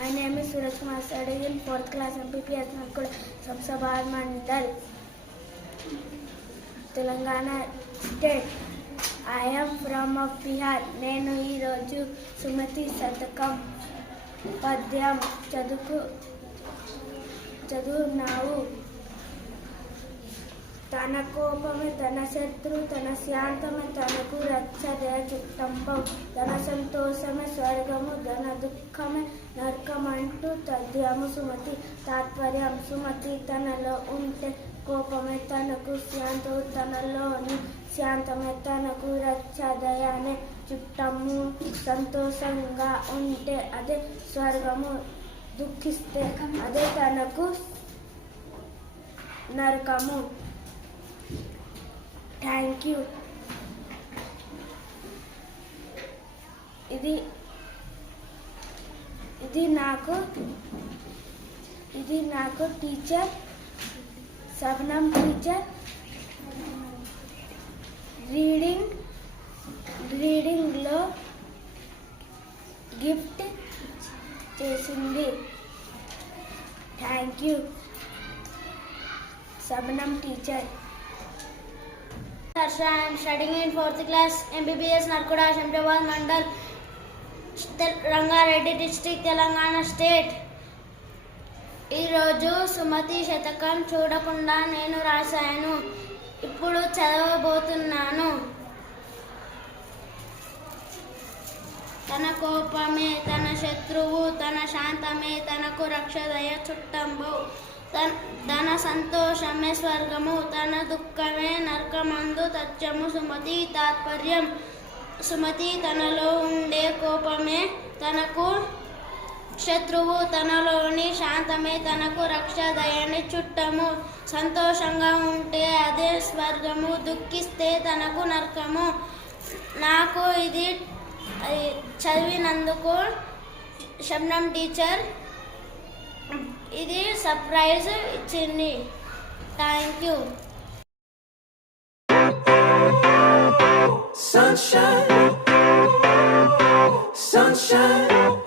My name is Suraj Kumar, studying in 4th class MPPS Narkuda Samsabad Mandal, Telangana state. I am from Bihar. నేను ఈరోజు సుమతి శతకం పద్యం చదువున్నావు. తన కోపమే తన శత్రు, తన శాంతమే తనకు రక్ష, దయ చుట్టంబం, తన సంతోషమే స్వర్గము, తన దుఃఖమే నరకమంటూ తద్యము సుమతి తాత్పర్యం. సుమతి తనలో ఉంటే కోపమే తనకు శాంతము, తనలోని శాంతమే తనకు రక్ష, దయనే చుట్టము. సంతోషంగా ఉంటే అదే స్వర్గము, దుఃఖిస్తే అదే తనకు నరకము. Thank you. ఇది నాకు టీచర్ శబనం టీచర్ రీడింగ్లో గిఫ్ట్ చేసింది. Thank you Shabnam teacher. I am studying in 4th class MPPS Narkuda Samsabad Mandal, Rangareddy district, Telangana state. ఈరోజు సుమతి శతకం చూడకుండా నేను రాశాను. ఇప్పుడు చదవబోతున్నాను. తన కోపమే తన శత్రువు, తన శాంతమే తనకు రక్ష, దయ చుట్టంబు, తన సంతోషమే స్వర్గము, తన దుఃఖమే నరకమందు తథ్యము. సుమతి తాత్పర్యం. సుమతి తనలో ఉండే కోపమే తనకు శత్రువు, తనలోని శాంతమే తనకు రక్ష, దయని చుట్టము. సంతోషంగా ఉంటే అదే స్వర్గము, దుఃఖిస్తే తనకు నరకము. నాకు ఇది చదివినందుకు శబనం టీచర్ ఇది సర్ప్రైజ్ ఇచ్చింది. Thank you. Sunshine, sunshine.